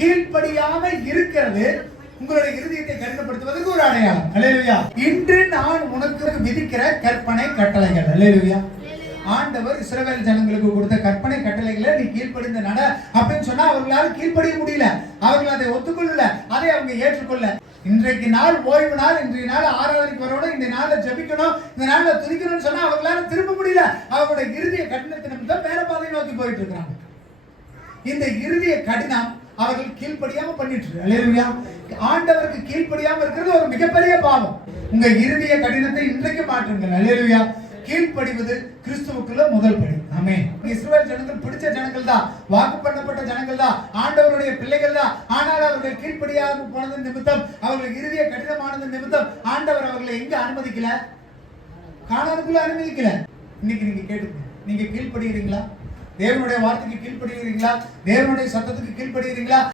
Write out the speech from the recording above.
கீழ்ப்படியாம இருக்கிறது உங்களுடைய இருதயத்தை கடினப்படுத்துவதற்கு ஒரு அடையாளம். அல்லேலூயா. இன்று நான் உனக்கு விதிக்கிற கற்பனை கட்டளைகள். அல்லேலூயா. ஆண்டவர் இஸ்ரவேல் ஜனங்களுக்கு கொடுத்த கற்பனை கட்டளைகளை நீ கீழ்ப்படிந்து நட அப்படின்னு சொன்னா அவர்களால் கீழ்ப்படிய முடியல. அவர்கள் அதை ஒத்துக்கொள்ளல, அதை அவங்க ஏற்றுக்கொள்ள. இன்றைக்கு நாள் ஓய்வு நாள், இன்றைய நாள் ஆராதனைக்கு வரணும், இந்த நாள்ல ஜெபிக்கணும், இந்த நாள்ல துதிக்கணும்னு சொன்னா அவர்களால திரும்ப முடியல. அவருடைய இருதய கடினத்தின் நிமித்தம் வேற பாதையை நோக்கி போயிட்டு இருக்காங்க. இந்த இருதய கடினம் அவர்கள் கீழ்ப்படியாம பண்ணிட்டு இருக்கு. அல்லேலூயா. ஆண்டவருக்கு கீழ்ப்படியாம இருக்கிறது ஒரு மிகப்பெரிய பாவம். உங்க இருதய கடினத்தை இன்றைக்கு மாற்றுங்கள். அல்லேலூயா. கீழ்ப்படிவது கிறிஸ்துவுக்குள்ள முதல் படி. ஆமென். இஸ்ரவேல் ஜனங்கள் பிடிச்ச ஜனங்கள் தான், வாக்கு பண்ணப்பட்ட ஜனங்கள் தான், ஆண்டவருடைய பிள்ளைகள் தான். ஆனால் அவர்கள் கீழ்ப்படியாம போனது நிமித்தம், அவர்கள் இருதய கடினமானது நிமித்தம் ஆண்டவர் அவர்களை எங்க அனுமதிக்கல? கானானுக்குள்ள அனுமதிக்கல. இன்னைக்கு நீங்க கேட்டுங்க, நீங்க கீழ்ப்படுகிறீங்களா? தேவனுடைய வார்த்தைக்கு கீழ்ப்படுகிறீங்களா? தேவனுடைய சத்தத்துக்கு கீழ்ப்படுகிறீங்களா?